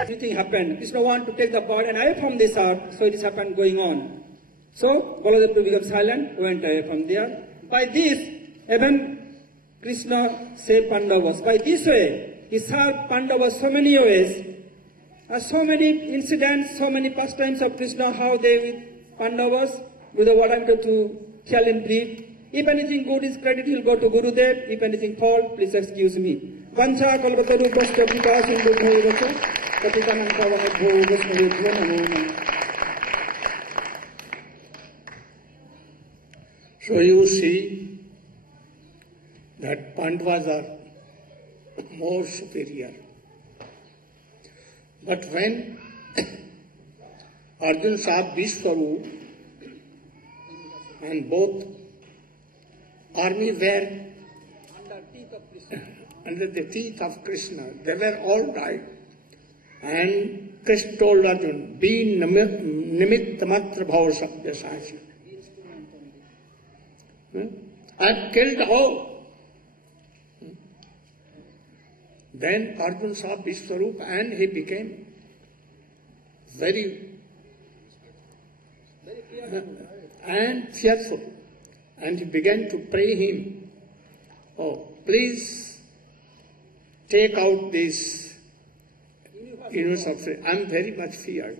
Everything happened. Krishna wanted to take the body and away from this earth, so it is happened going on. So Baladeva became silent, went away from there. By this, even Krishna saved Pandavas. By this way, he served Pandavas so many ways. So many incidents, so many pastimes of Krishna, how they with Pandavas, with what I'm going to tell in brief. If anything good is credit, he'll go to Gurudev. If anything false, please excuse me. Vancha kalpataru prasthya pita sindhu bhuvasa patitanam pavanebhyo vaishnavebhyo namo namaha. So you see that Pandavas are more superior. But when Arjun saw Vishwarup and both army were under the teeth of Krishna, they were all right. And Krishna told Arjun, be nimitta-matra bhava sabdya sasya. I have killed all. Then Arjun saw Vishwarup and he became very and fearful. And he began to pray him, oh, please take out this universe of fear. I am very much feared.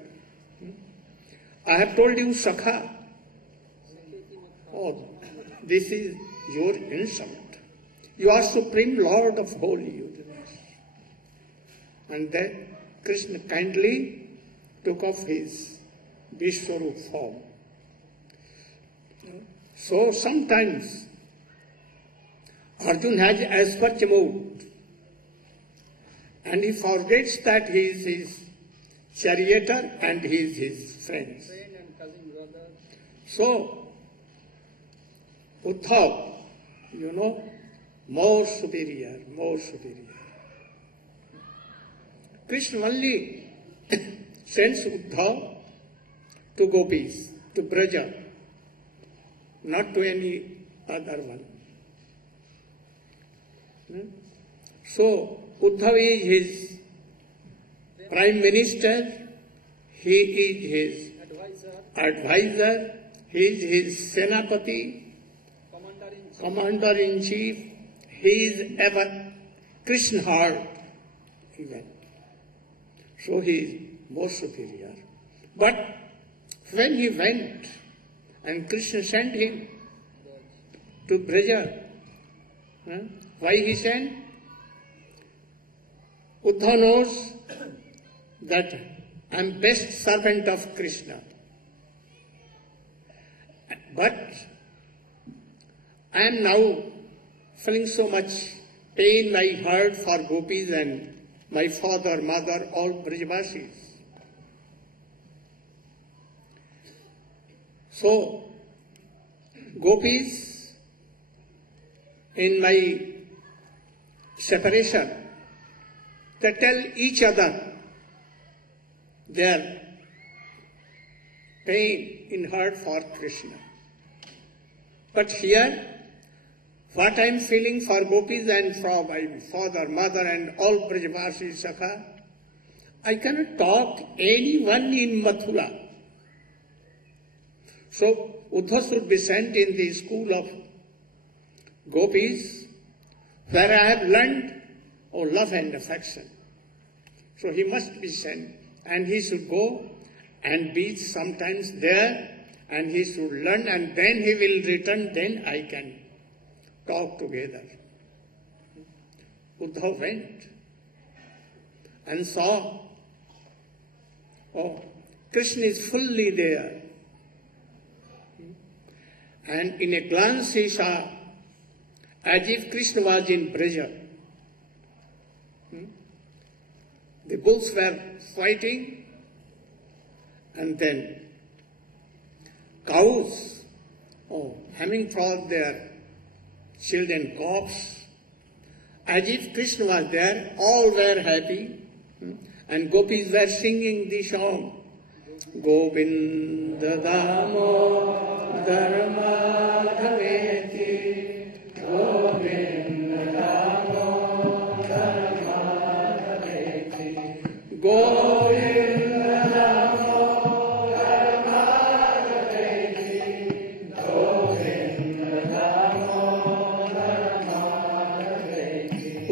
I have told you, Sakha, oh, this is your insult. You are Supreme Lord of whole universe. And then Krishna kindly took off his Vishwarup form. So sometimes Arjun has aspect mood and he forgets that he is his charioteer and he is his friend. So Uddhav, you know, more superior. Krishna only sends Uddhav to gopis, to Braja, not to any other one. So Uddhav is his prime minister, he is his advisor, he is his senapati, commander-in-chief, he is ever Krishna heart even. So he is more superior. But when he went and Krishna sent him to Braja, why he sent? Uddhav knows that I am best servant of Krishna. But I am now feeling so much pain I heard for gopis and my father, mother, all Brajavasis. So, gopis, in my separation, they tell each other their pain in heart for Krishna. But here, what I am feeling for gopis and for my father, mother and all Brajavasi Sakha, I cannot talk anyone in Mathura. So Uddhav should be sent in the school of gopis, where I have learned love and affection. So he must be sent, and he should go and be sometimes there, and he should learn, and then he will return, then I can talk together. Uddhav went and saw, Krishna is fully there. And in a glance he saw, as if Krishna was in Braja. The bulls were fighting, and then cows, having brought their children calves, as if Krishna was there, all were happy, and gopis were singing the song, Govinda Damo Dharma Dhaveti, Govinda Damo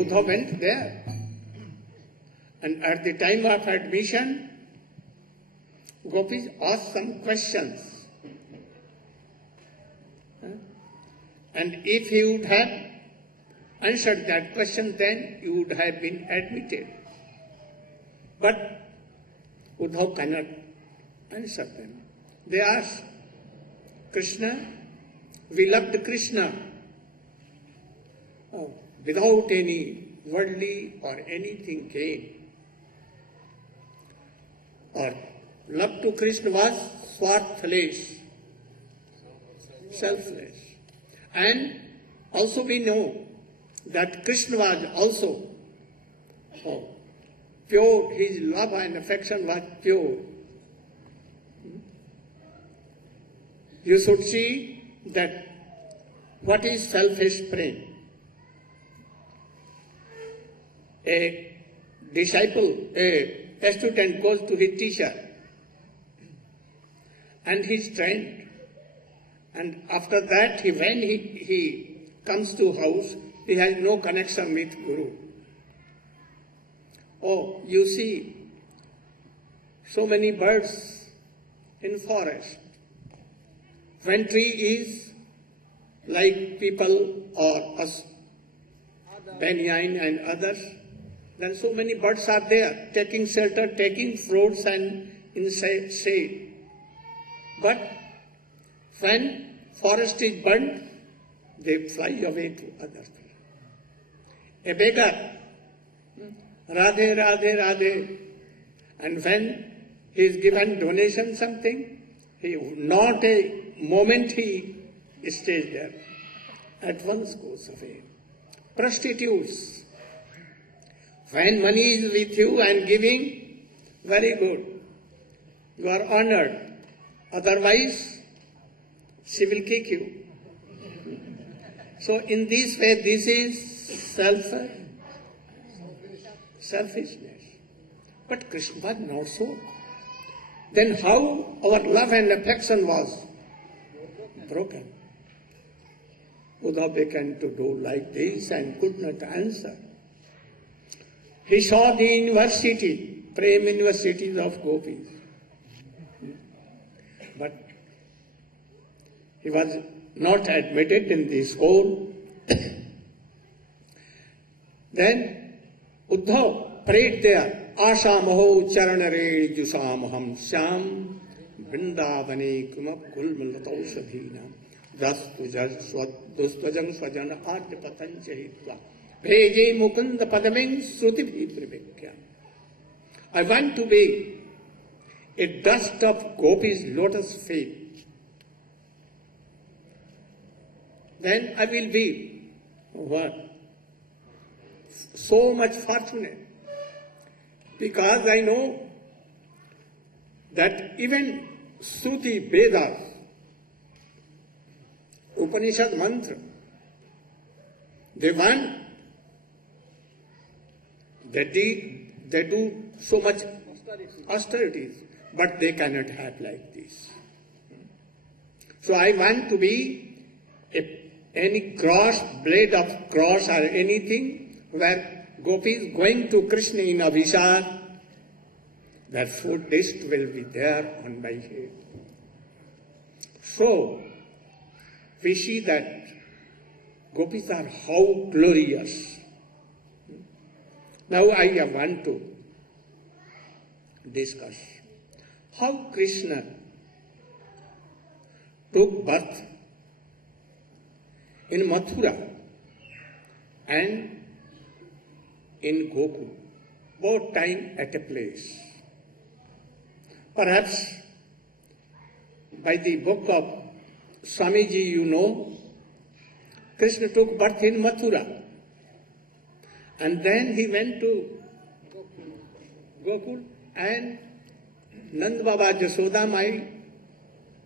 Uddhava went there. And at the time of admission, gopis asked some questions. And if he would have answered that question, then he would have been admitted. But Uddhava cannot answer them. They asked, Krishna, we loved Krishna without any worldly or anything gain. Or love to Krishna was swarthless, selfless. And also we know that Krishna was also pure, his love and affection was pure. You should see that what is selfish prem. A disciple, a student goes to his teacher and he is trained. And after that, when he comes to house, he has no connection with Guru. Oh, you see so many birds in forest. When tree is like people or us, banyan and others, then so many birds are there, taking shelter, taking fruits and inside shade. But when forest is burnt, they fly away to other things. A beggar, Radhe, Radhe, Radhe, and when he is given donation something, not a moment he stays there, at once goes away. Prostitutes, when money is with you and giving, very good, you are honored. Otherwise, she will kick you. So in this way, this is selfishness. But Krishna was not so. Then how our love and affection was broken? Uddhava began to do like this and could not answer. He saw the university, prem universities of gopis. But he was not admitted in the school. Then Uddhava prayed there, Asha Maho Charanare Jusamaham Syam Vrindavane Kumapkul Milatausadhina Dustujang Swajana Adipatan Chahitva Veje Mukunda Padameng Sruti Privekya. I want to be a dust of Gopi's lotus feet. Then I will be what? So much fortunate. Because I know that even Shruti, Vedas, Upanishad mantra, they want, they do so much austerities, but they cannot have like this. So I want to be any cross, blade of cross or anything where Gopi is going to Krishna in Abhishek, that food dish will be there on my head. So, we see that Gopis are how glorious. Now I want to discuss how Krishna took birth in Mathura and in Gokul, both time at a place. Perhaps by the book of Swamiji, you know, Krishna took birth in Mathura and then he went to Gokul and Nand Baba, Jasoda Mai,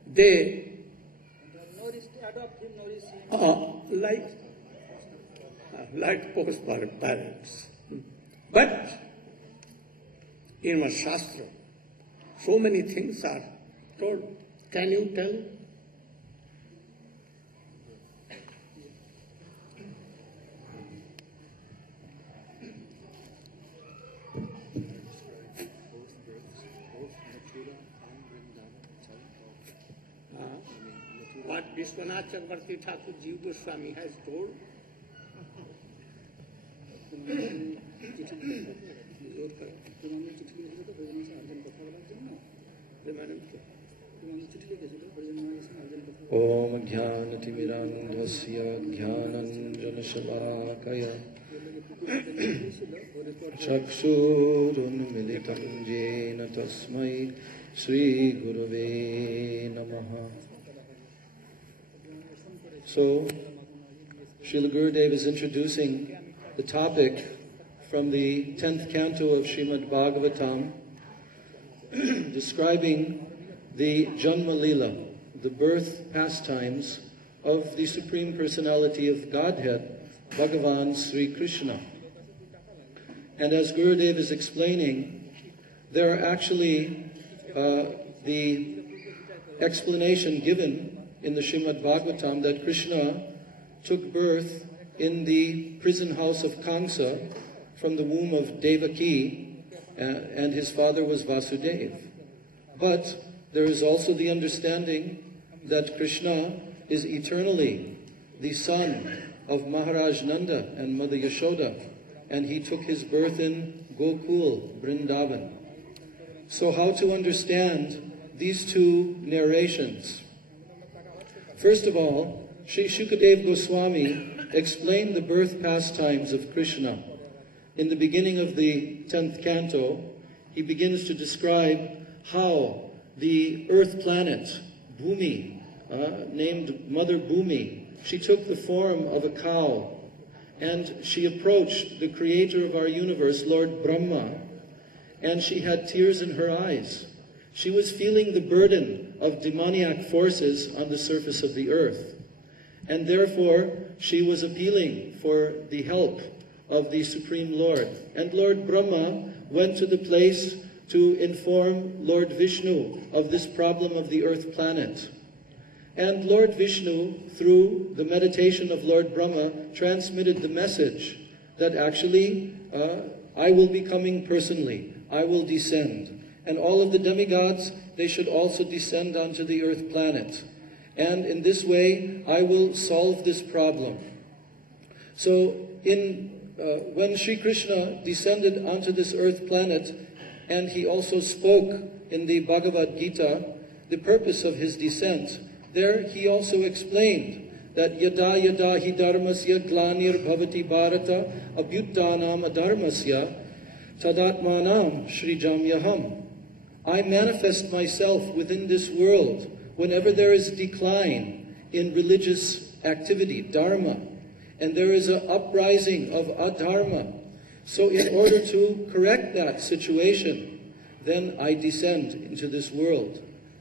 they like post-birth parents. But in my Shastra, so many things are told. Can you tell? Vishwanath Chakravarti Thakur Jiva Goswami has told. Om Jnanatimirandhasya Jnananjanashalakaya Chakshurunmilitam Jena Tasmai Sri Gurave Namaha. So, Srila Gurudeva is introducing the topic from the 10th canto of Srimad Bhagavatam, describing the Janma Lila, the birth pastimes of the Supreme Personality of Godhead, Bhagavan Sri Krishna. And as Gurudev is explaining, there are actually the explanation given in the Srimad Bhagavatam that Krishna took birth in the prison house of Kamsa from the womb of Devaki, and his father was Vasudeva. But there is also the understanding that Krishna is eternally the son of Maharaj Nanda and Mother Yashoda, and he took his birth in Gokul, Vrindavan. So how to understand these two narrations? First of all, Sri Shukadev Goswami explained the birth pastimes of Krishna. In the beginning of the 10th canto, he begins to describe how the earth planet, Bhumi, named Mother Bhumi, she took the form of a cow, and she approached the creator of our universe, Lord Brahma, and she had tears in her eyes. She was feeling the burden of demoniac forces on the surface of the earth, and therefore she was appealing for the help of the Supreme Lord. And Lord Brahma went to the place to inform Lord Vishnu of this problem of the earth planet. And Lord Vishnu, through the meditation of Lord Brahma, transmitted the message that actually, I will be coming personally. I will descend. And all of the demigods, they should also descend onto the earth planet. And in this way, I will solve this problem. So, when Sri Krishna descended onto this earth planet, and he also spoke in the Bhagavad Gita the purpose of his descent, there he also explained that yada yada hi dharmasya glanir bhavati bharata abhyuttanam adharmasya tadatmanam srijamyaham. I manifest myself within this world whenever there is decline in religious activity, dharma, and there is an uprising of adharma. So in order to correct that situation, then I descend into this world.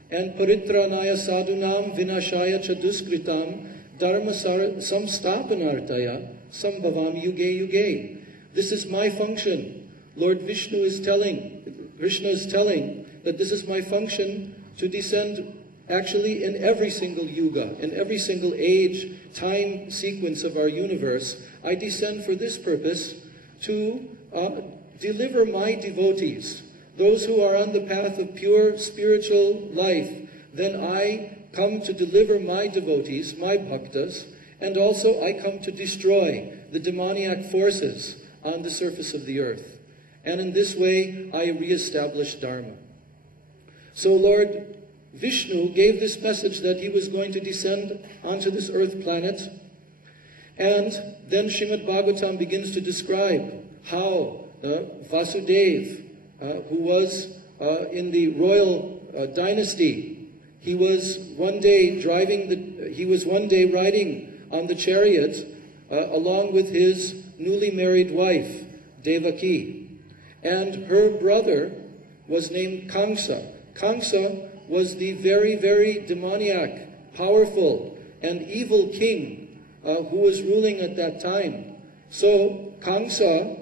And paritranaya sadhunam vinashaya chaduskritam dharma samstapanartaya sambhavam yuge yuge. This is my function. Lord Vishnu is telling, Krishna is telling that this is my function to descend actually in every single yuga, in every single age, time sequence of our universe. I descend for this purpose to deliver my devotees, those who are on the path of pure spiritual life. Then I come to deliver my devotees, my bhaktas, and also I come to destroy the demoniac forces on the surface of the earth. And in this way, I reestablish Dharma. So Lord Vishnu gave this message that he was going to descend onto this earth planet. And then Srimad Bhagavatam begins to describe how Vasudeva, who was in the royal dynasty, he was one day riding on the chariot along with his newly married wife, Devaki. And her brother was named Kamsa. Kamsa was the very, very demoniac, powerful, and evil king who was ruling at that time. So Kamsa,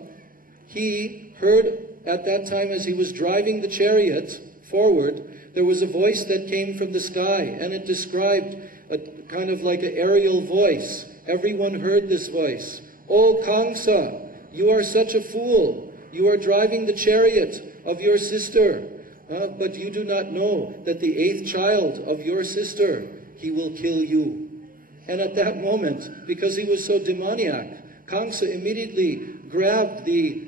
he heard at that time as he was driving the chariot forward, there was a voice that came from the sky, and it described a kind of like an aerial voice. Everyone heard this voice. "Oh Kamsa, you are such a fool. You are driving the chariot of your sister, but you do not know that the 8th child of your sister, he will kill you." And at that moment, because he was so demoniac, Kamsa immediately grabbed the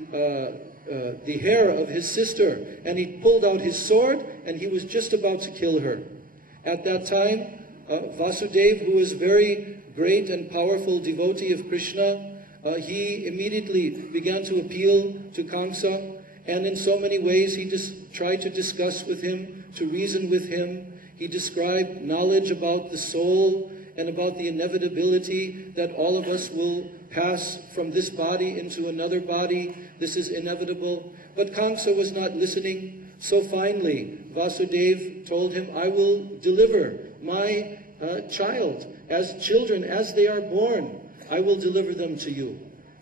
hair of his sister, and he pulled out his sword, and he was just about to kill her. At that time, Vasudeva, who was very great and powerful devotee of Krishna, he immediately began to appeal to Kamsa, and in so many ways he just tried to discuss with him, to reason with him. He described knowledge about the soul and about the inevitability that all of us will pass from this body into another body. This is inevitable. But Kamsa was not listening. So finally, Vasudeva told him, I will deliver my child as children, as they are born. I will deliver them to you.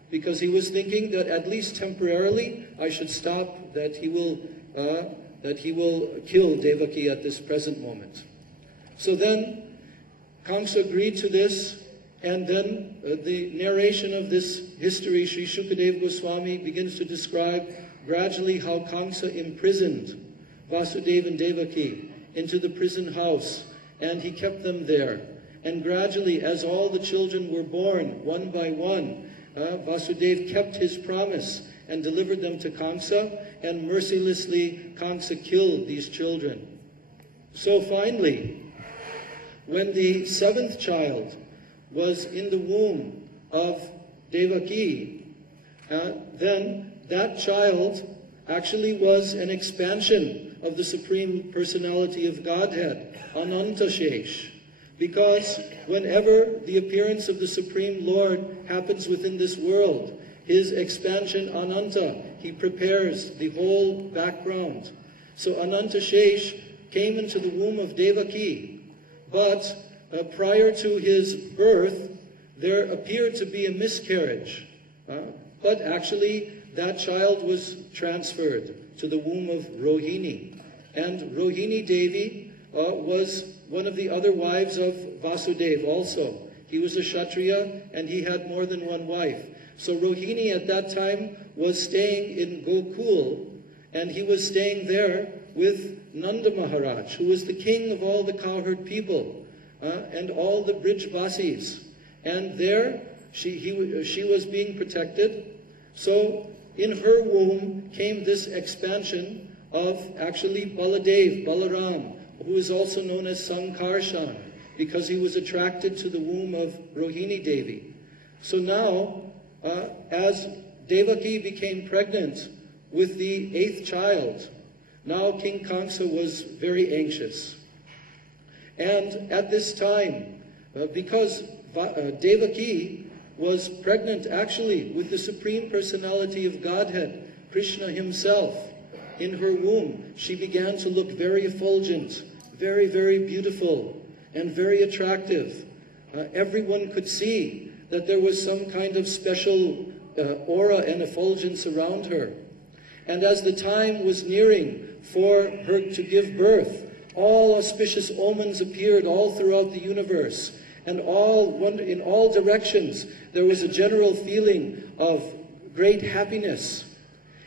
Because he was thinking that at least temporarily I should stop, that he will kill Devaki at this present moment. So then Kamsa agreed to this, and then the narration of this history, Sri Shukadeva Goswami begins to describe gradually how Kamsa imprisoned Vasudeva and Devaki into the prison house, and he kept them there. And gradually, as all the children were born, one by one, Vasudeva kept his promise and delivered them to Kamsa, and mercilessly Kamsa killed these children. So finally, when the seventh child was in the womb of Devaki, then that child actually was an expansion of the Supreme Personality of Godhead, Anantashesh. Because whenever the appearance of the Supreme Lord happens within this world, his expansion Ananta, he prepares the whole background. So Anantashesh came into the womb of Devaki, but prior to his birth, there appeared to be a miscarriage. But actually, that child was transferred to the womb of Rohini. And Rohini Devi was one of the other wives of Vasudeva also. He was a Kshatriya, and he had more than one wife. So Rohini at that time was staying in Gokul, and he was staying there with Nanda Maharaj, who was the king of all the cowherd people, and all the Brijvasis. And there she was being protected. So in her womb came this expansion of actually Baladev, Balaram, who is also known as Sankarshan, because he was attracted to the womb of Rohini Devi. So now, as Devaki became pregnant with the eighth child, now King Kamsa was very anxious. And at this time, because Devaki was pregnant actually with the Supreme Personality of Godhead, Krishna himself, in her womb, she began to look very effulgent, very, very beautiful, and very attractive. Everyone could see that there was some kind of special aura and effulgence around her. And as the time was nearing for her to give birth, all auspicious omens appeared all throughout the universe, and in all directions there was a general feeling of great happiness.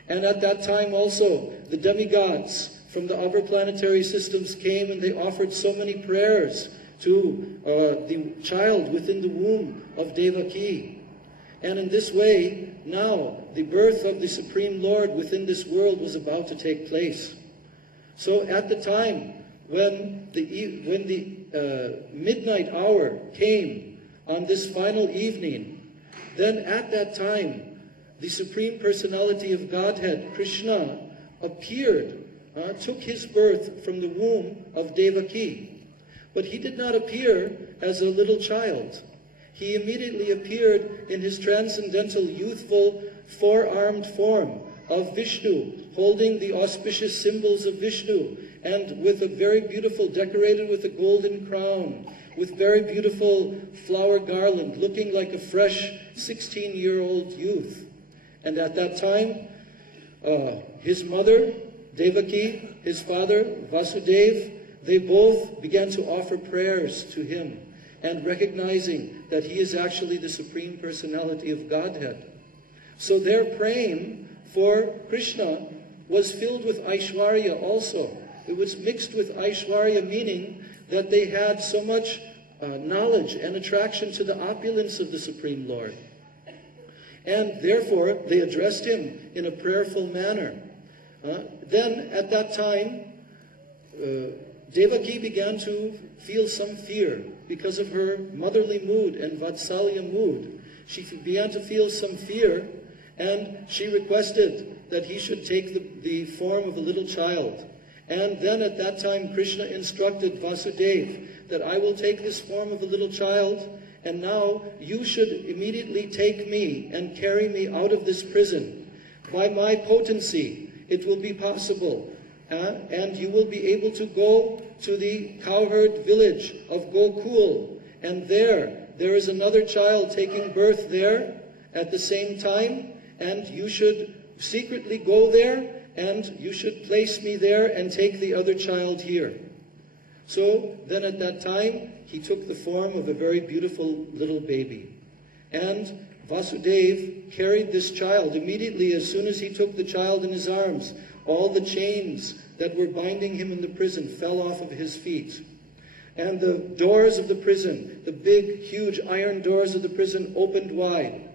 And at that time also, the demigods from the other planetary systems came, and they offered so many prayers to the child within the womb of Devaki. And in this way, now the birth of the Supreme Lord within this world was about to take place. So at the time when the midnight hour came on this final evening, then at that time the Supreme Personality of Godhead, Krishna, appeared, took his birth from the womb of Devaki. But he did not appear as a little child. He immediately appeared in his transcendental, youthful, four-armed form of Vishnu, holding the auspicious symbols of Vishnu, and with a very beautiful, decorated with a golden crown, with very beautiful flower garland, looking like a fresh 16-year-old youth. And at that time, his mother, Devaki, his father, Vasudeva, they both began to offer prayers to him, and recognizing that he is actually the Supreme Personality of Godhead. So their praying for Krishna was filled with Aishwarya also. It was mixed with Aishwarya, meaning that they had so much knowledge and attraction to the opulence of the Supreme Lord. And therefore, they addressed him in a prayerful manner. Then, at that time, Devaki began to feel some fear because of her motherly mood and Vatsalya mood. She began to feel some fear, and she requested that he should take the form of a little child. And then at that time, Krishna instructed Vasudeva that I will take this form of a little child, and now you should immediately take me and carry me out of this prison. By my potency, it will be possible, and you will be able to go to the cowherd village of Gokul, and there is another child taking birth there at the same time, and you should secretly go there, and you should place me there and take the other child here. So then at that time, he took the form of a very beautiful little baby. And Vasudeva carried this child. Immediately, as soon as he took the child in his arms, all the chains that were binding him in the prison fell off of his feet. And the doors of the prison, the big, huge iron doors of the prison, opened wide.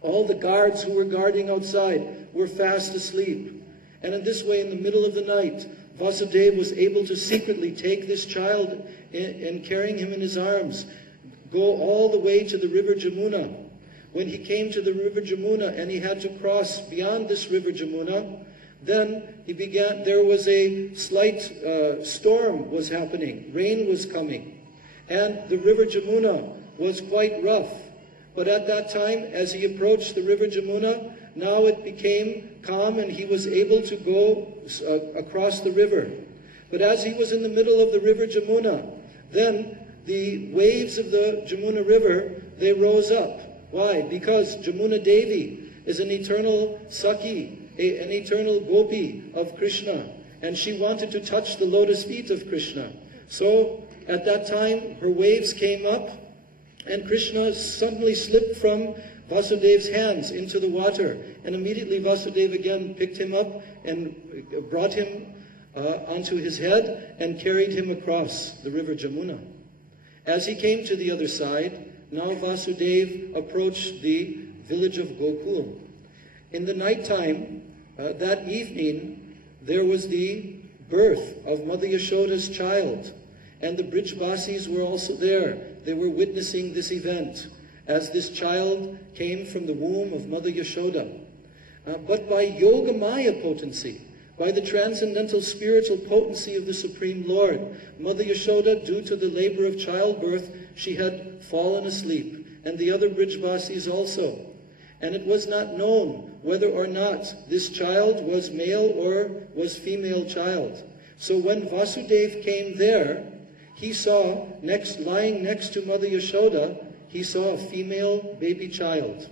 All the guards who were guarding outside were fast asleep. And in this way, in the middle of the night, Vasudeva was able to secretly take this child and carrying him in his arms, go all the way to the river Jamuna. When he came to the river Jamuna and he had to cross beyond this river Jamuna, then there was a slight storm was happening. Rain was coming. And the river Jamuna was quite rough. But at that time, as he approached the river Jamuna, now it became calm and he was able to go across the river. But as he was in the middle of the river Jamuna, then the waves of the Jamuna River, they rose up. Why? Because Jamuna Devi is an eternal Sakhi, an eternal Gopi of Krishna. And she wanted to touch the lotus feet of Krishna. So at that time, her waves came up, and Krishna suddenly slipped from Vasudeva's hands into the water. And immediately Vasudeva again picked him up and brought him onto his head and carried him across the river Jamuna. As he came to the other side, now Vasudeva approached the village of Gokul. In the nighttime, that evening, there was the birth of Mother Yashoda's child. And the Brijbasis were also there. They were witnessing this event as this child came from the womb of Mother Yashoda. But by Yogamaya potency, by the transcendental spiritual potency of the Supreme Lord, Mother Yashoda, due to the labor of childbirth, she had fallen asleep, and the other Brijbasis also. And it was not known whether or not this child was male or was female child. So when Vasudeva came there, he saw, lying next to Mother Yashoda, he saw a female baby child.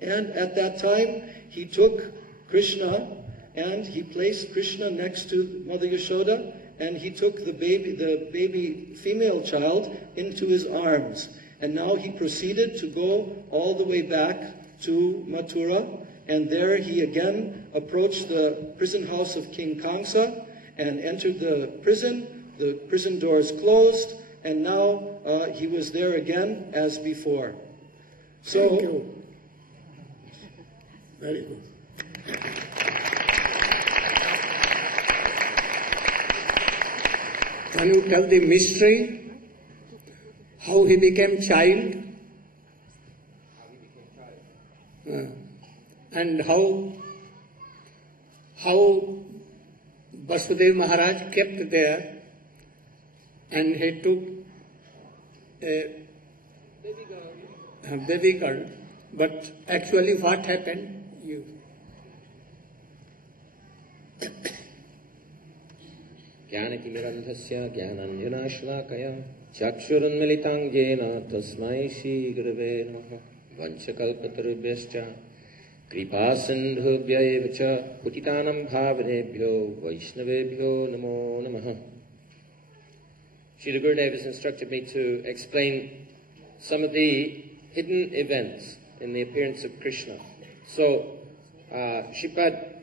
And at that time, he took Krishna and he placed Krishna next to Mother Yashoda, and he took the baby female child into his arms. And now he proceeded to go all the way back to Mathura, and there he again approached the prison house of King Kamsa and entered the prison. The prison doors closed, and now he was there again as before. So, thank you. Very good. Can you tell the mystery? How he became child? And how Vasudeva Maharaj kept there and he took a baby girl. But actually what happened? Jnanatimirandhasya jnananjanashvakaya chakshurunmilitam jena tasmai Shri Gurave namaha vanchakalpatarubhyascha kripasindhubhya eva cha putitanam bhavanebhyo vaishnavebhyo namo namaha. Srila Gurudeva has instructed me to explain some of the hidden events in the appearance of Krishna. So, Shripad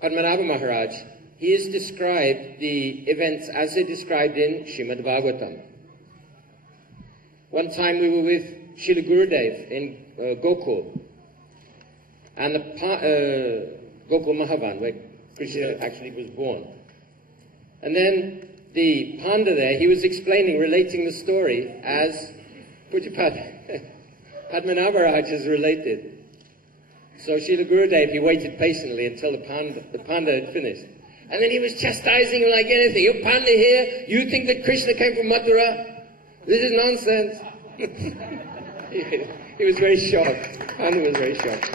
Padmanabha Maharaj, he has described the events as they described in Srimad Bhagavatam. one time we were with Srila Gurudeva in Gokul, and the Gokul Mahavan, where Krishna actually was born. And then the Panda there, he was explaining, relating the story as Padmanabharaj is related. So Srila Gurudeva, he waited patiently until the Panda had finished. And then he was chastising him like anything. You Panda here, you think that Krishna came from Mathura? This is nonsense. He was very shocked. Panda was very shocked.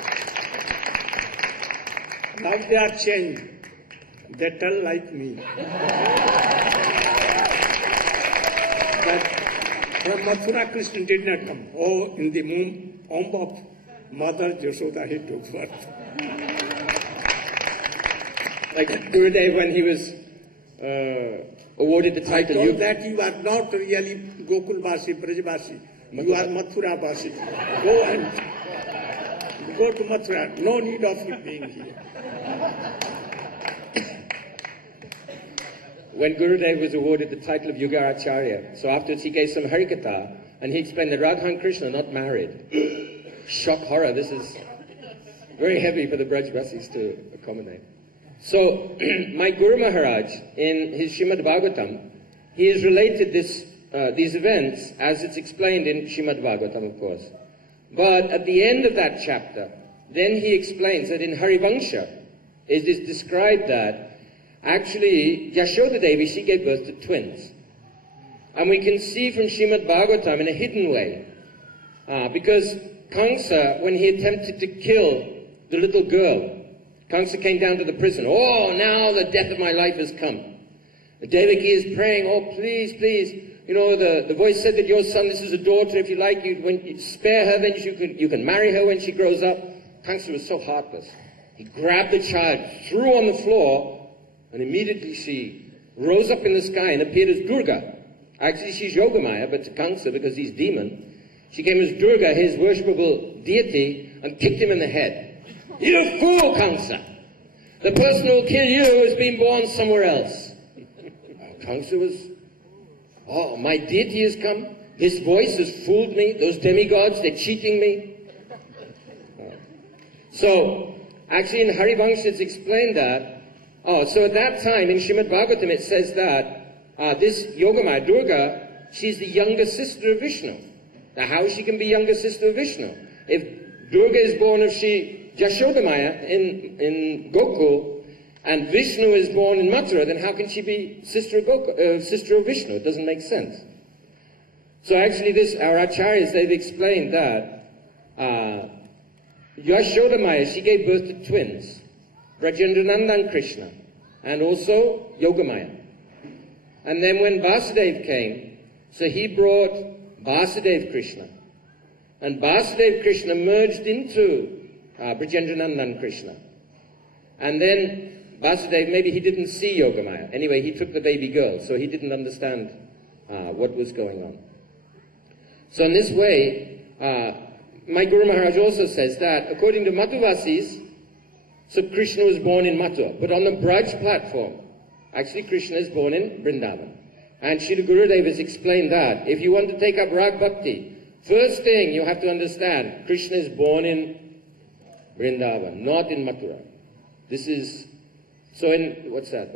Now they are changed. They tell like me. But from Mathura, Krishna did not come. Oh, in the womb of Mother Yashoda, he took birth. Like Gurudev, when he was awarded the title. I told that you are not really Gokul-vasi, Braj-vasi. You are Mathura-vasi. Go to Mathura. No need of you being here. When Gurudev was awarded the title of Yugaracharya, so afterwards he gave some Harikatha, and he explained that Radha and Krishna are not married. Shock, horror, this is very heavy for the Brajvasis to accommodate. So, my Guru Maharaj, in his Srimad Bhagavatam, he has related these events as it's explained in Srimad Bhagavatam, of course. But at the end of that chapter, then he explains that in Harivangsha, it is described that actually Yashoda Devi, she gave birth to twins. And we can see from Srimad Bhagavatam in a hidden way, because Kamsa, when he attempted to kill the little girl, Kamsa came down to the prison. Oh, now the death of my life has come. Devaki is praying, oh, please, please. You know, the voice said that your son, this is a daughter, if you like, you spare her, then you can marry her when she grows up. Kamsa was so heartless. He grabbed the child, threw on the floor, and immediately she rose up in the sky and appeared as Durga. Actually, she's Yogamaya, but to Kamsa, because he's demon, she came as Durga, his worshipable deity, and kicked him in the head. You fool, Kamsa! The person who will kill you has been born somewhere else. Kamsa was, oh, my deity has come. His voice has fooled me. Those demigods, they're cheating me. So, actually in Harivangsha it's explained that, so at that time in Srimad Bhagavatam it says that this Yogamaya, Durga, she's the younger sister of Vishnu. Now how she can be younger sister of Vishnu? If Durga is born of Jashodamaya in Gokul, and Vishnu is born in Mathura, then how can she be sister of Vishnu? It doesn't make sense. So actually our acharyas, they've explained that Yashodamaya, she gave birth to twins, Brajendranandan Krishna, and also Yogamaya. And then when Vasudev came, so he brought Vasudev Krishna. And Vasudev Krishna merged into Brajendranandan Krishna. And then Vasudev, maybe he didn't see Yogamaya. Anyway, he took the baby girl, so he didn't understand what was going on. So in this way, my Guru Maharaj also says that according to Mathuvasis, so Krishna was born in Mathura. But on the Braj platform, actually Krishna is born in Vrindavan. And Srila Gurudeva has explained that if you want to take up Rag Bhakti, first thing you have to understand, Krishna is born in Vrindavan, not in Mathura. This is, so in, what's that?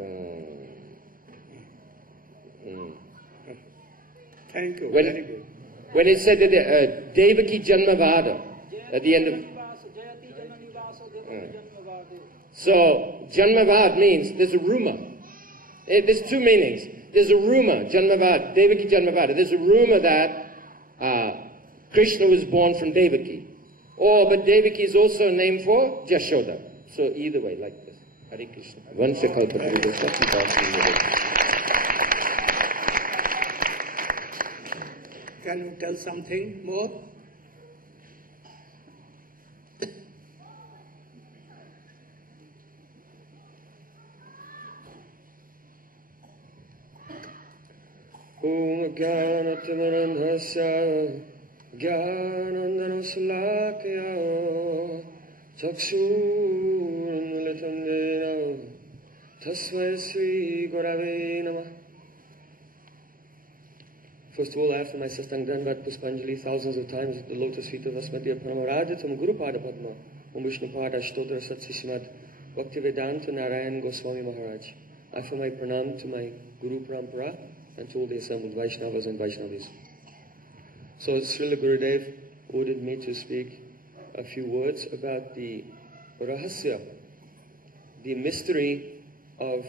Thank you, very good. When it said that Devaki Janmavada, at the end of, so Janmavad means there's a rumor. There's two meanings. There's a rumor, Janmavad, Devaki Janmavada. There's a rumor that Krishna was born from Devaki. But Devaki is also a name for Jashoda. So either way, like this. Hare Krishna. Can you tell something more? Om Jnanatimirandhasya Jnanandanasalakaya Chakshurmilitamdena Tasmai Sri Gurave Namah. First of all, after my Sastang Danvat Puspanjali thousands of times at the lotus feet of Asmatiya Paramaraditam Guru Pada Padma, Vishnu Pada Shtotra Satsishmat Bhaktivedanta Narayan Goswami Maharaj. I offer my pranam to my Guru Parampara and to all the assembled Vaishnavas and Vaishnavis. So Srila Gurudeva ordered me to speak a few words about the Rahasya, the mystery of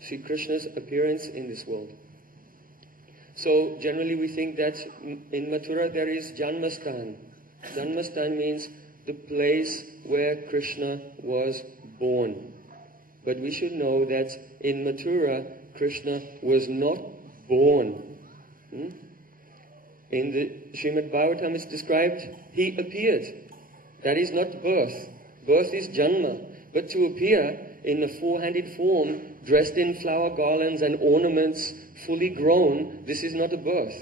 Sri Krishna's appearance in this world. So generally we think that in Mathura there is Janmastan. Janmastan means the place where Krishna was born. But we should know that in Mathura, Krishna was not born. In the Srimad Bhagavatam it's described, he appeared. That is not birth. Birth is Janma. But to appear in a four-handed form, dressed in flower garlands and ornaments, fully grown, this is not a birth.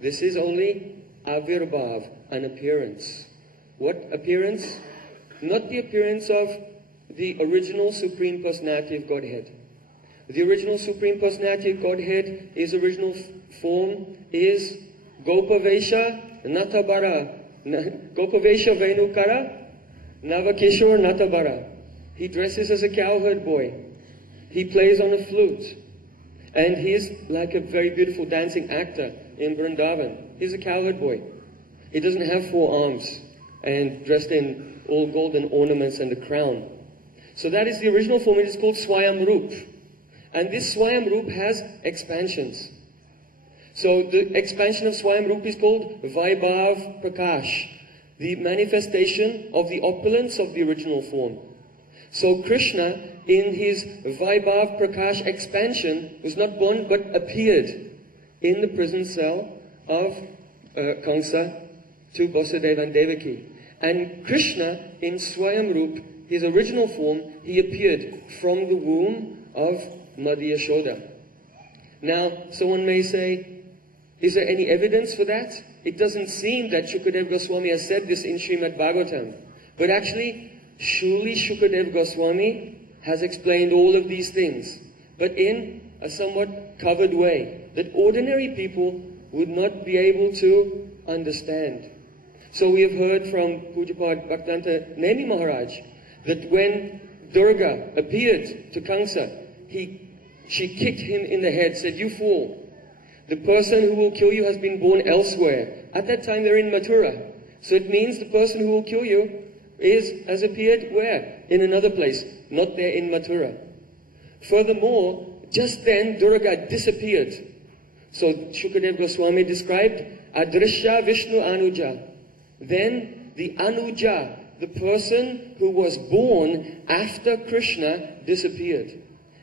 This is only Avirbhav, an appearance. What appearance? Not the appearance of the original Supreme Personality of Godhead. The original Supreme Personality of Godhead, his original form is Gopavesha Natabara. Gopavesha Venukara Navakishore Natabara. He dresses as a cowherd boy. He plays on a flute. And he is like a very beautiful dancing actor in Vrindavan. He's a cowherd boy. He doesn't have 4 arms and dressed in all golden ornaments and a crown. So that is the original form. It is called Swayam Roop. And this Swayam Roop has expansions. So the expansion of Swayam Roop is called Vaibhav Prakash, the manifestation of the opulence of the original form. So Krishna, in his Vaibhav Prakash expansion, was not born but appeared in the prison cell of Kamsa to Vasudeva and Devaki. And Krishna, in Swayam Roop, his original form, he appeared from the womb of Madhya Yashoda. Now, someone may say, is there any evidence for that? It doesn't seem that Shukadeva Goswami has said this in Srimad Bhagavatam. But actually, surely Shukadeva Goswami has explained all of these things, but in a somewhat covered way, that ordinary people would not be able to understand. So we have heard from Pujapad Bhaktanta Nemi Maharaj that when Durga appeared to Kamsa, she kicked him in the head, said, "You fool. The person who will kill you has been born elsewhere." At that time they're in Mathura. So it means the person who will kill you has appeared where? In another place, not there in Mathura. Furthermore, just then Durga disappeared. So Shukadeva Goswami described Adrishya Vishnu Anuja. Then the Anuja, the person who was born after Krishna, disappeared.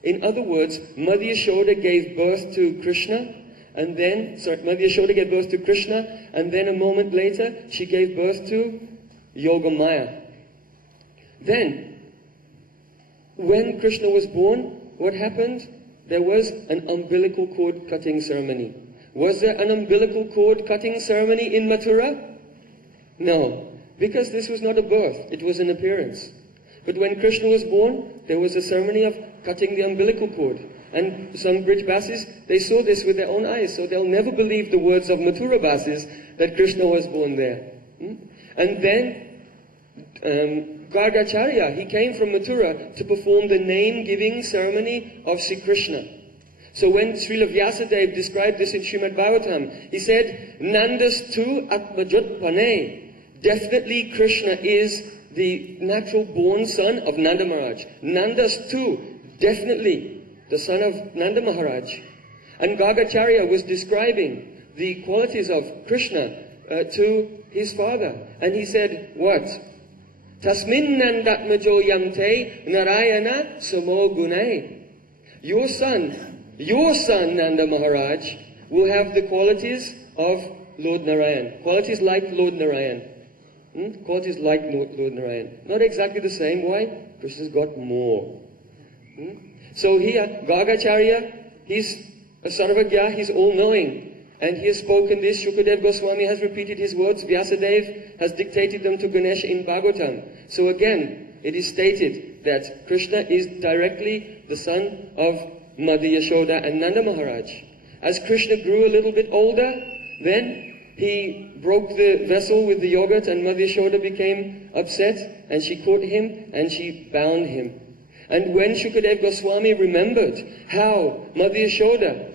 In other words, Madhya Yashoda gave birth to Krishna, and then, Madhya Yashoda gave birth to Krishna, and then a moment later, she gave birth to Yogamaya. Then, when Krishna was born, what happened? There was an umbilical cord cutting ceremony. Was there an umbilical cord cutting ceremony in Mathura? No, because this was not a birth, it was an appearance. But when Krishna was born, there was a ceremony of cutting the umbilical cord. And some Brij Basis, they saw this with their own eyes, so they'll never believe the words of Mathura Basis that Krishna was born there. And then Gargacharya, he came from Mathura to perform the name-giving ceremony of Sri Krishna. So when Srila Vyasadeva described this in Srimad Bhagavatam, he said, Nandas tu atmajut pane. Definitely Krishna is the natural born son of Nanda Maharaj. Nandas tu, definitely the son of Nanda Maharaj. And Gargacharya was describing the qualities of Krishna to his father. And he said, what? Tasmin nandatmajo yamte narayana samo gunai. Your son Nanda Maharaj will have the qualities of Lord Narayan. Qualities like Lord Narayan. Qualities like Lord Narayan. Not exactly the same. Why? Krishna's got more. So here, Gargacharya, he's a son of Agya, he's all-knowing. And he has spoken this. Shukadeva Goswami has repeated his words. Vyasadeva has dictated them to Ganesha in Bhagavatam. So again, it is stated that Krishna is directly the son of Madhya Yashoda and Nanda Maharaj. As Krishna grew a little bit older, then he broke the vessel with the yogurt and Mother Yashoda became upset and she caught him and she bound him. And when Shukadev Goswami remembered how Mother Yashoda,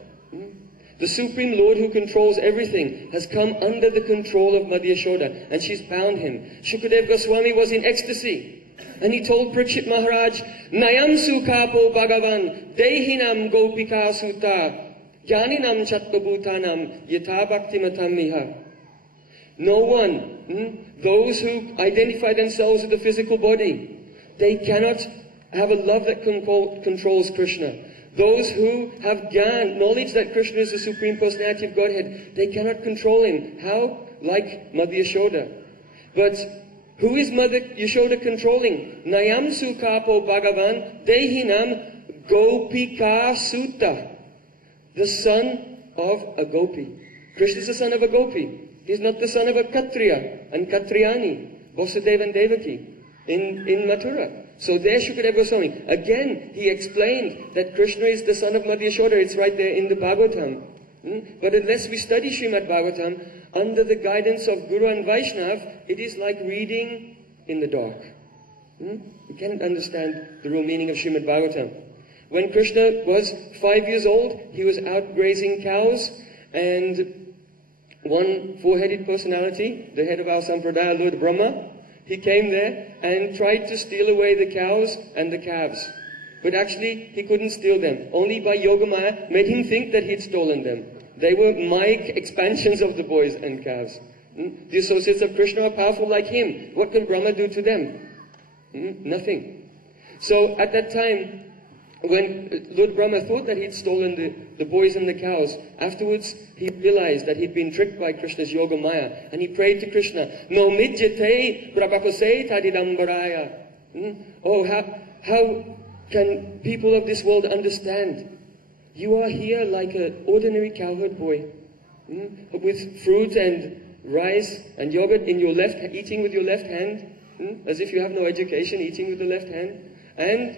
the Supreme Lord who controls everything, has come under the control of Mother Yashoda and she's bound him, Shukadev Goswami was in ecstasy. And he told Parikshit Maharaj, Nayam Sukapo Bhagavan, Dehinam Gopika Sutta, Jnaninam Chattabhutanam Yatha Bhaktimatam Miha. No one, those who identify themselves with the physical body, they cannot have a love that controls Krishna. Those who have gyan, knowledge that Krishna is the Supreme Personality of Godhead, they cannot control him. How? Like Mother Yashoda. But who is Mother Yashoda controlling? Nayam Sukapo Bhagavan Dehinam Gopika Sutta. The son of a gopi. Krishna is the son of a gopi. He is not the son of a Kshatriya and Kshatriyani, Vasudeva and Devaki in Mathura. So there Shukadeva Goswami, again he explained that Krishna is the son of Mother Yashoda. It's right there in the Bhagavatam. But unless we study Srimad Bhagavatam under the guidance of Guru and Vaishnav, it is like reading in the dark. We can't understand the real meaning of Srimad Bhagavatam. When Krishna was 5 years old, he was out grazing cows, and one four-headed personality, the head of our Sampradaya, Lord Brahma, he came there and tried to steal away the cows and the calves. But actually, he couldn't steal them. Only by Yogamaya made him think that he'd stolen them. They were Maya expansions of the boys and calves. The associates of Krishna are powerful like him. What can Brahma do to them? Nothing. So at that time, when Lord Brahma thought that he'd stolen the boys and the cows, afterwards he realized that he'd been tricked by Krishna's Yoga Maya, and he prayed to Krishna, No mijjate prabhakose tadidambaraya. Oh, how can people of this world understand? You are here like an ordinary cowherd boy, with fruit and rice and yogurt in your left, eating with your left hand, as if you have no education, eating with the left hand, and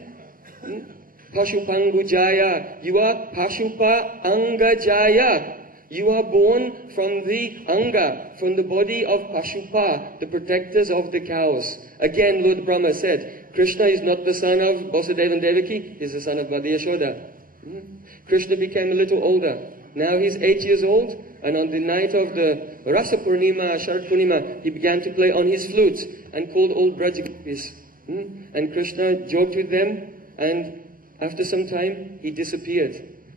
Pashupangujaya. You are Pashupa Angajaya. You are born from the Anga, from the body of Pashupa, the protectors of the cows. Again, Lord Brahma said, Krishna is not the son of Vasudeva and Devaki, he is the son of Mother Yashoda. Krishna became a little older. Now he's 8 years old, and on the night of the Rasa Purnima, Sharad Purnima, he began to play on his flute and called all Braj Gopis. And Krishna joked with them, and after some time, he disappeared.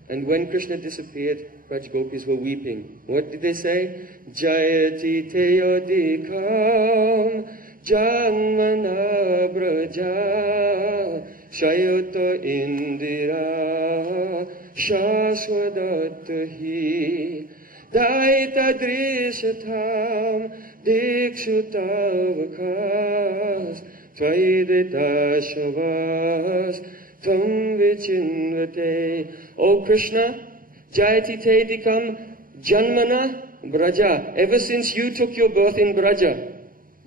And when Krishna disappeared, Braj Gopis were weeping. What did they say? Jayati teyodikam janmana braja shayoto indira shaswadatahi daita drishatam dikshutavakas tvaidita shavas. O Krishna, Jayati te dikam janmana braja. Ever since you took your birth in Braja,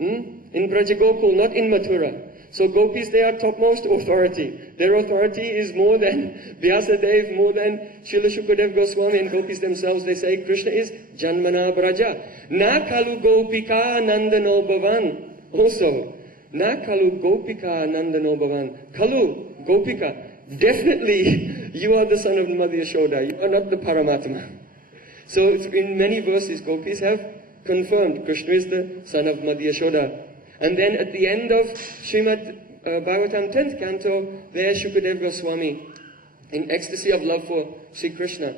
in Braja Gokul, not in Mathura. So gopis, they are topmost authority. Their authority is more than Vyasadev, more than Srila Shukadev Goswami and gopis themselves. They say Krishna is janmana braja. Na kalu gopika nandano bhavan. Also, na kalu gopika nandano bhavan. Kalu, Gopika, definitely you are the son of Mother Yashoda. You are not the Paramatma. So in many verses, gopis have confirmed Krishna is the son of Mother Yashoda. And then at the end of Srimad Bhagavatam 10th canto, there Shukadev Goswami, in ecstasy of love for Sri Krishna,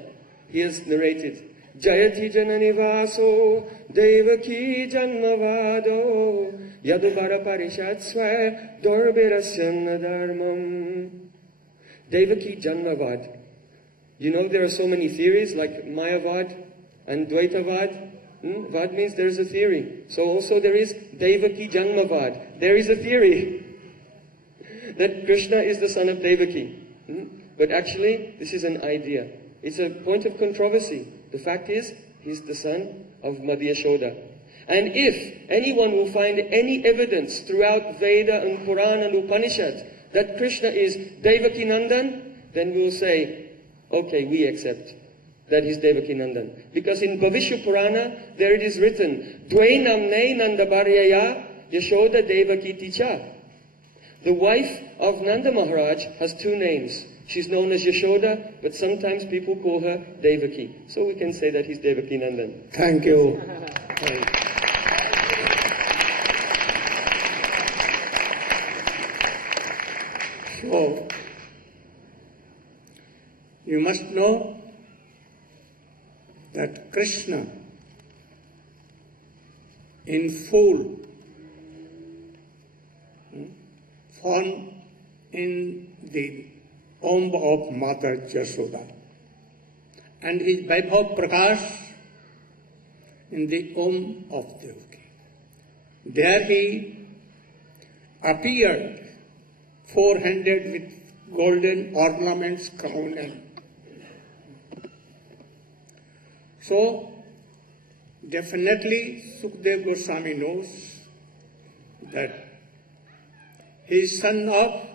he has narrated, Jayati janani vaso devaki janmavado yadubara parishatsva dorbirasya dharmam. Devaki janmavad. You know there are so many theories like Mayavad and Dvaitavad. Vad means there is a theory. So also there is Devaki janmavad. There is a theory that Krishna is the son of Devaki. But actually this is an idea. It's a point of controversy. The fact is, he's the son of Mother Yashoda. And if anyone will find any evidence throughout Veda and Puran and Upanishad that Krishna is Devaki Nandan, then we'll say, okay, we accept. that he's Devaki Nandan. Because in Bhavishya Purana, there it is written, Dvai namne Nandabaryaya Yashoda Devaki Ticha. The wife of Nanda Maharaj has two names. She's known as Yashoda, but sometimes people call her Devaki. So we can say that he's Devaki Nandan. Thank you. So, you must know that Krishna in full form in the womb of Mother Yashoda, and his Vaibhav Prakash in the womb of Devaki. There he appeared four-handed with golden ornaments, crown and so definitely Sukadeva Goswami knows that he is son of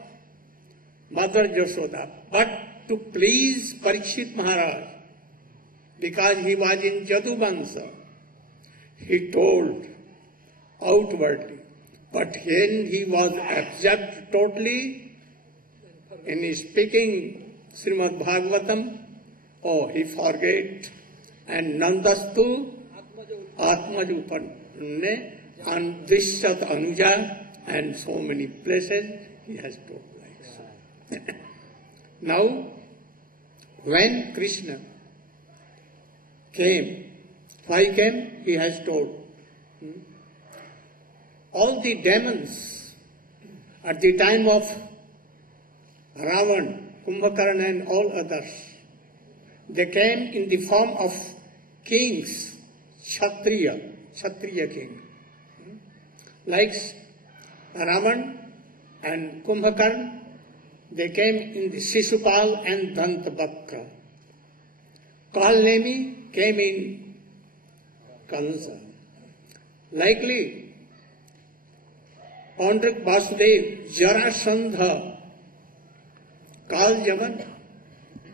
Mother Yashoda. But to please Parikshit Maharaj, because he was in Jaduvansa, he told outwardly. But when he was absorbed totally in speaking Srimad Bhagavatam, he forget. And Nandastu Atmajupanne and Vishat Anuja and so many places he has told like so. Now, when Krishna came, why came? He has told. All the demons at the time of Ravan, Kumbhakarna and all others, they came in the form of kings, Kshatriya king. Like Ravan and Kumbhakarna, they came in the Sisupal and Dantavakra. Kalnemi came in Kansa. Likely, Pandrik Vasudev, Jarasandha, Kaljavan,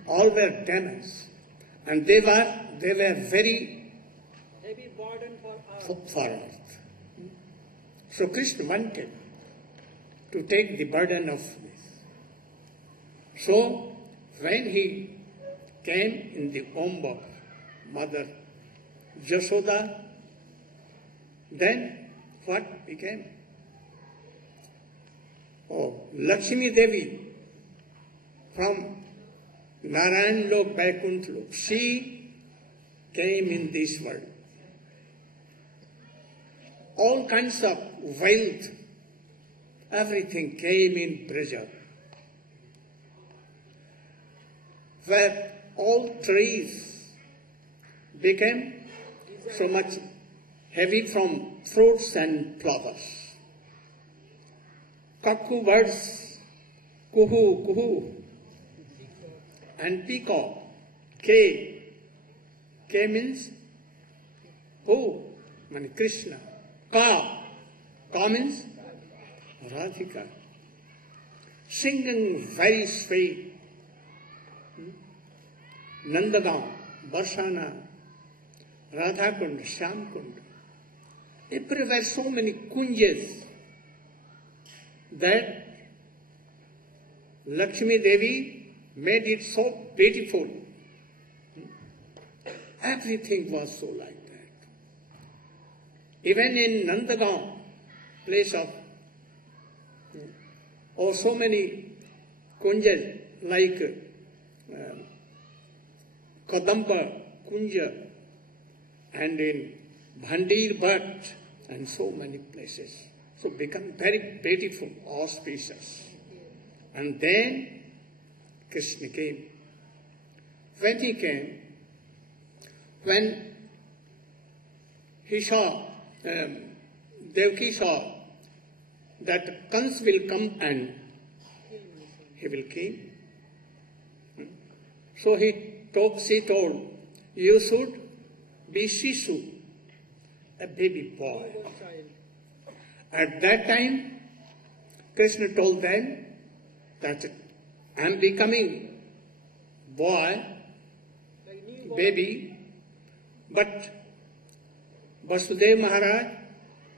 all were demons. And they were very Heavy burden for earth. So Krishna wanted to take the burden of this. So when he came in the womb of Mother Yashoda, then what became? Lakshmi Devi from Narayan Lok, Vaikuntha Lok, she came in this world. All kinds of wealth, everything came in pressure. Where all trees became so much heavy from fruits and flowers. Kakku birds, kuhu, kuhu, and peacock, K means who? Means Krishna. Ka means Radhika. Singing very sweet. Nandagaon, Barsana, Radhakund, Shyamkund. Everywhere so many kunjas that Lakshmi Devi made it so beautiful. Everything was so like that. Even in Nandagaon, place of, so many kunjas like Kadamba Kunja and in Bhandir Bhatt and so many places. So become very beautiful, auspicious. And then Krishna came. When he came, when he saw, Devaki saw that Kans will come and he will kill. So she told, you should be Shishu, a baby boy. At that time, Krishna told them that I am becoming boy baby, but Vasudev Maharaj,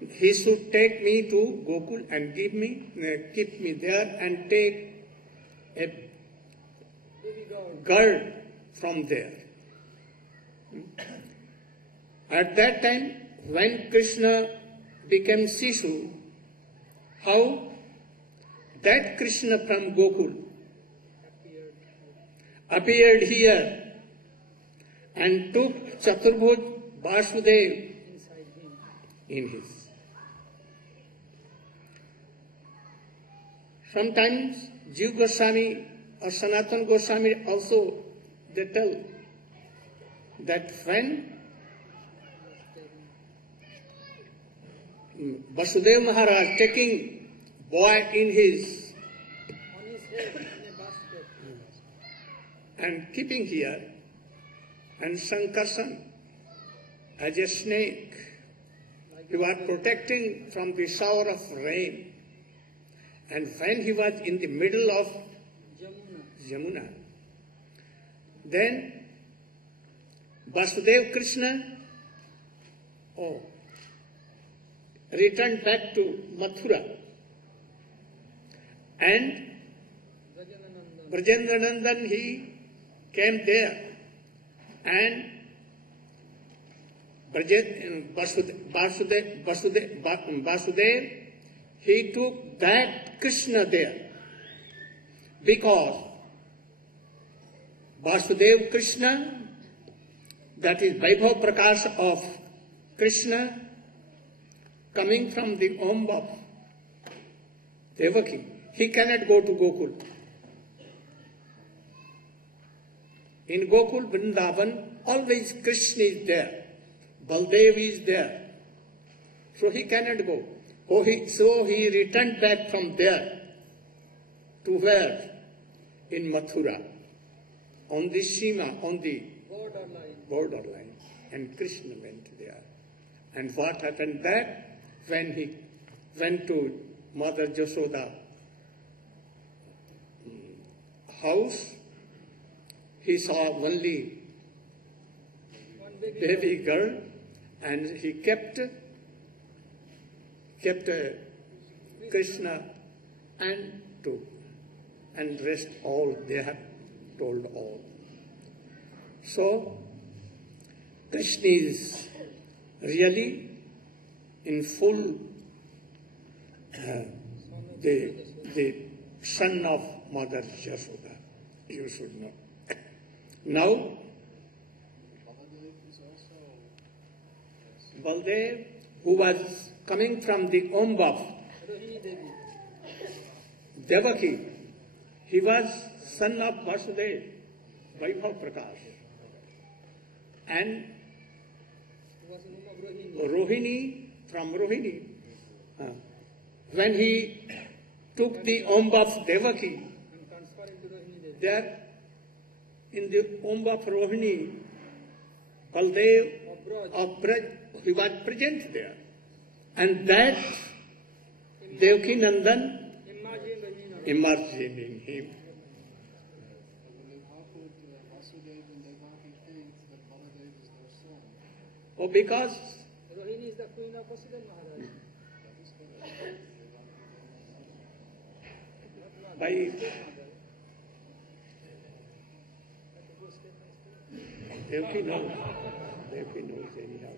he should take me to Gokul and keep me there and take a girl from there. At that time, when Krishna became Sishu, how that Krishna from Gokul appeared here and took Chaturbhuj Vasudev in his. Sometimes Jiva Goswami or Sanatana Goswami also, they tell that when Vasudev Maharaj taking boy in his and keeping here, and Sankarsan as a snake, he was protecting from the shower of rain. And when he was in the middle of Yamuna, then Vasudev Krishna returned back to Mathura, and Brajendranandan, he came there, and Vasudev, he took that Krishna there, because Vasudev Krishna, that is Vaibhav Prakash of Krishna, coming from the womb of Devaki, he cannot go to Gokul. In Gokul Vrindavan, always Krishna is there, Baldev is there, so he cannot go. So he returned back from there to where? In Mathura, on the Sima, on the borderline. And Krishna went there. And what happened that? When he went to Mother Jashoda house, he saw only baby girl, and he kept Krishna and took, and rest all, they have told all. So, Krishna is really in full the son of Mother Yashoda, you should know. Now, Baldev, who was coming from the womb of Devaki, he was son of Vasudev, Vaibhav Prakash. And Rohini, from Rohini, when he took the womb of Devaki, there in the womb of Rohini, Baldev of Braj, he was present there. And that Devaki Nandan immersed in him. How could Vasudev and Devaki think that Baladev is their son? Oh, because Rohini is the queen of Vasudev Maharaj. by Devaki knows anyhow.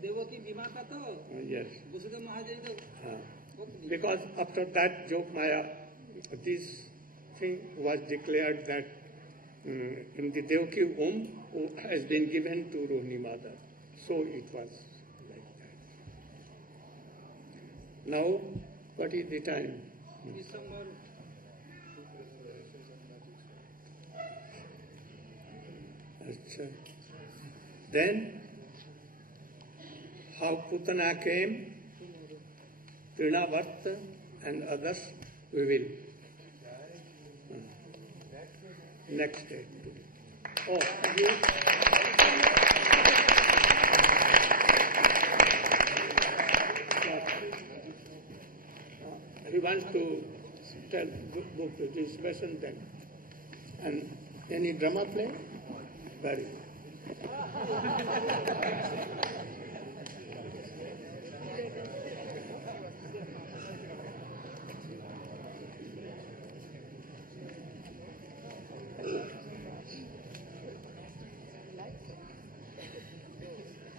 Devaki Bhimata to? Yes. Vasudev Maharaj to? Because after that Jog Maya, this thing was declared that in the Devaki womb has been given to Rohini Mother. So it was like that. Now, what is the time? December. Then, how Putana came, Trinavarta and others, we will next day. Oh, you? He wants to tell book this lesson then. And any drummer play? Very good.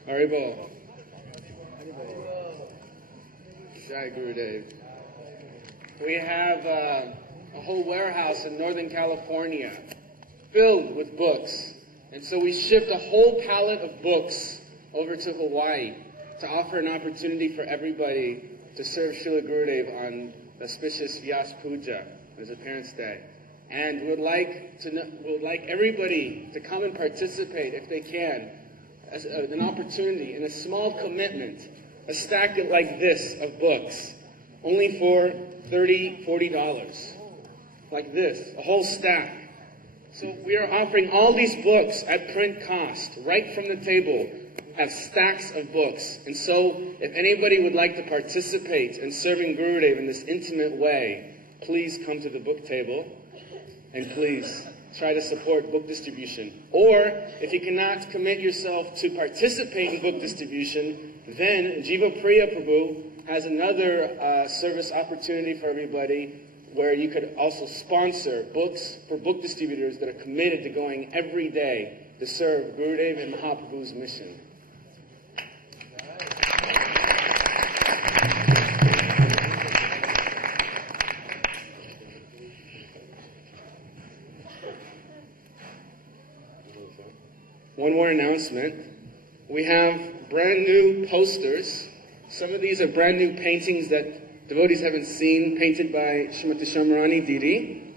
Haribo. Jai Gurudev. We have a whole warehouse in Northern California filled with books. And so we shipped a whole pallet of books over to Hawaii to offer an opportunity for everybody to serve Srila Gurudev on the auspicious Vyas Puja, his appearance day. And would like everybody to come and participate if they can, as an opportunity and a small commitment, a stack like this of books, only for $30, $40, like this, a whole stack. So we are offering all these books at print cost, right from the table, have stacks of books. And so if anybody would like to participate in serving Gurudev in this intimate way, please come to the book table and please try to support book distribution. Or if you cannot commit yourself to participate in book distribution, then Jiva Priya Prabhu has another service opportunity for everybody where you could also sponsor books for book distributors that are committed to going every day to serve Gurudev and Mahaprabhu's mission. One more announcment. We have brand new posters. Some of these are brand new paintings that devotees haven't seen, painted by Srimati Shamrani Didi,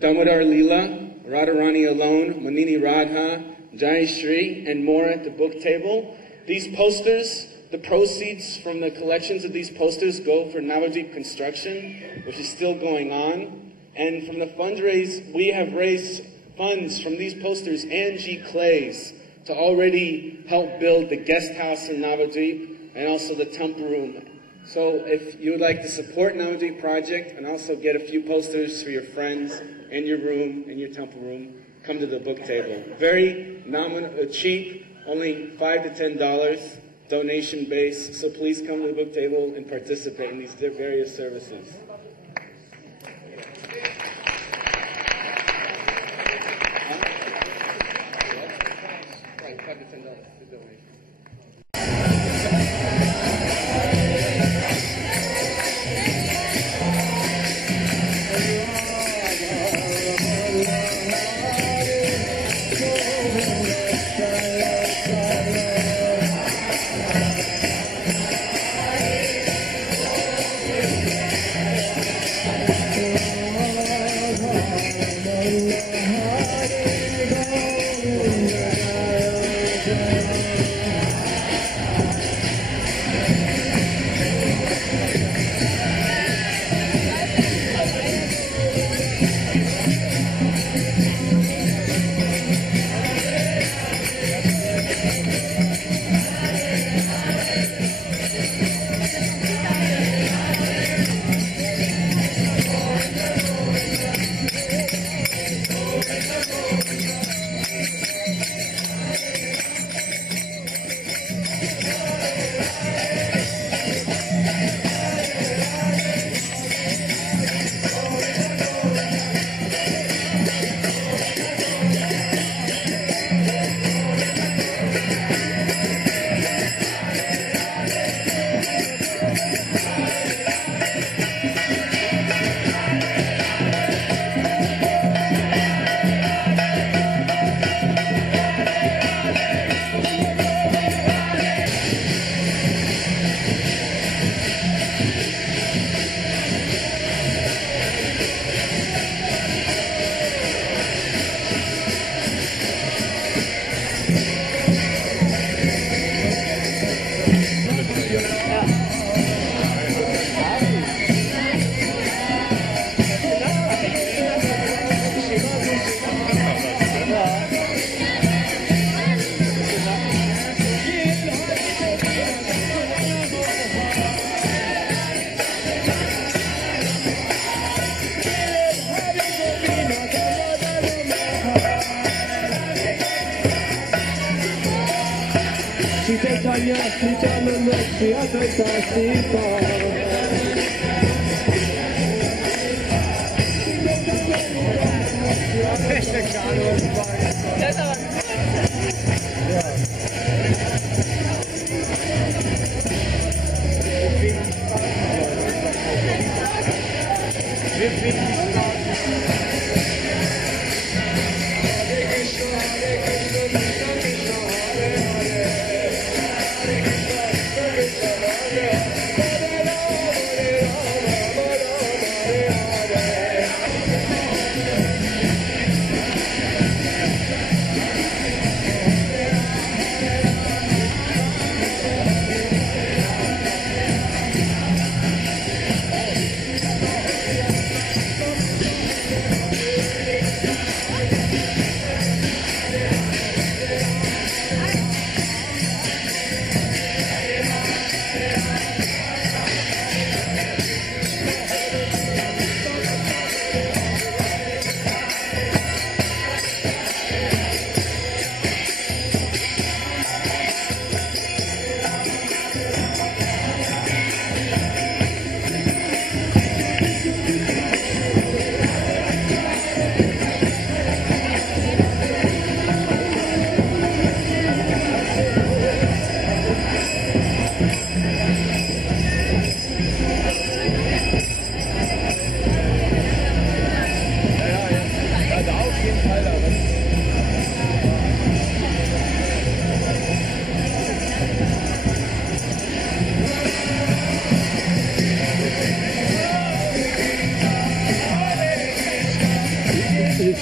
Damodar Leela, Radharani Alone, Manini Radha, Jai Shri, and more at the book table. These posters, the proceeds from the collections of these posters go for Navadvip construction, which is still going on. And from the fundraise, we have raised funds from these posters and G. Clays to already help build the guest house in Navadvip and also the temple room. So if you would like to support Navadvip project and also get a few posters for your friends in your room, in your temple room, come to the book table. Very cheap, only $5 to $10, donation based. So please come to the book table and participate in these various services.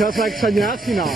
Just like sannyasi now.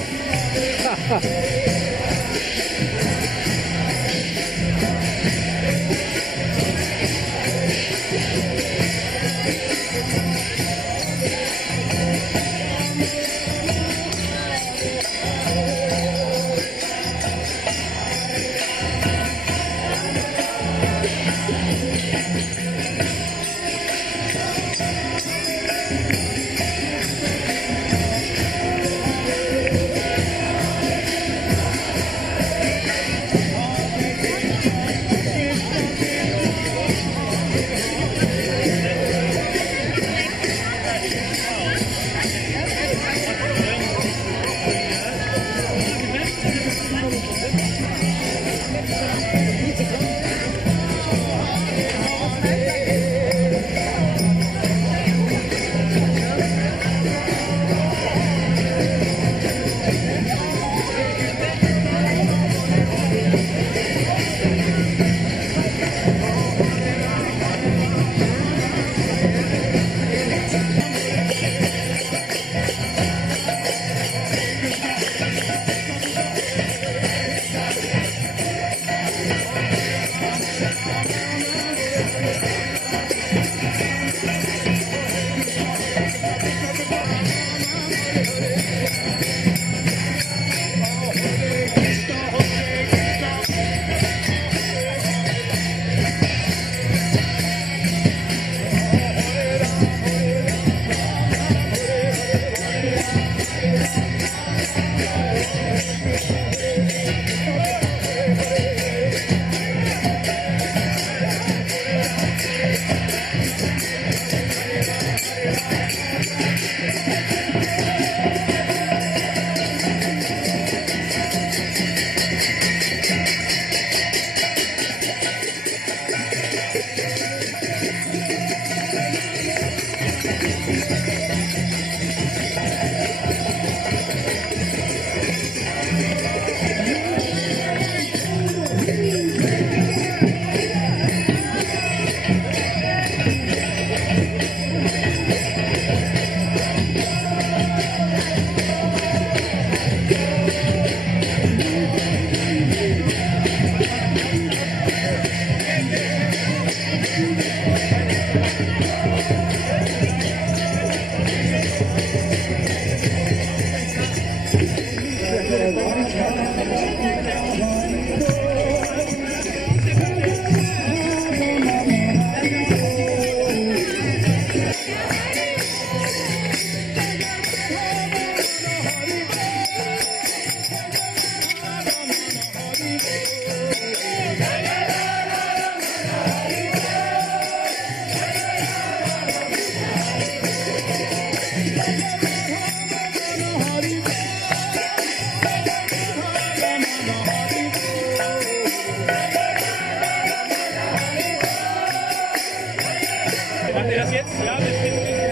das jetzt? Ja, wir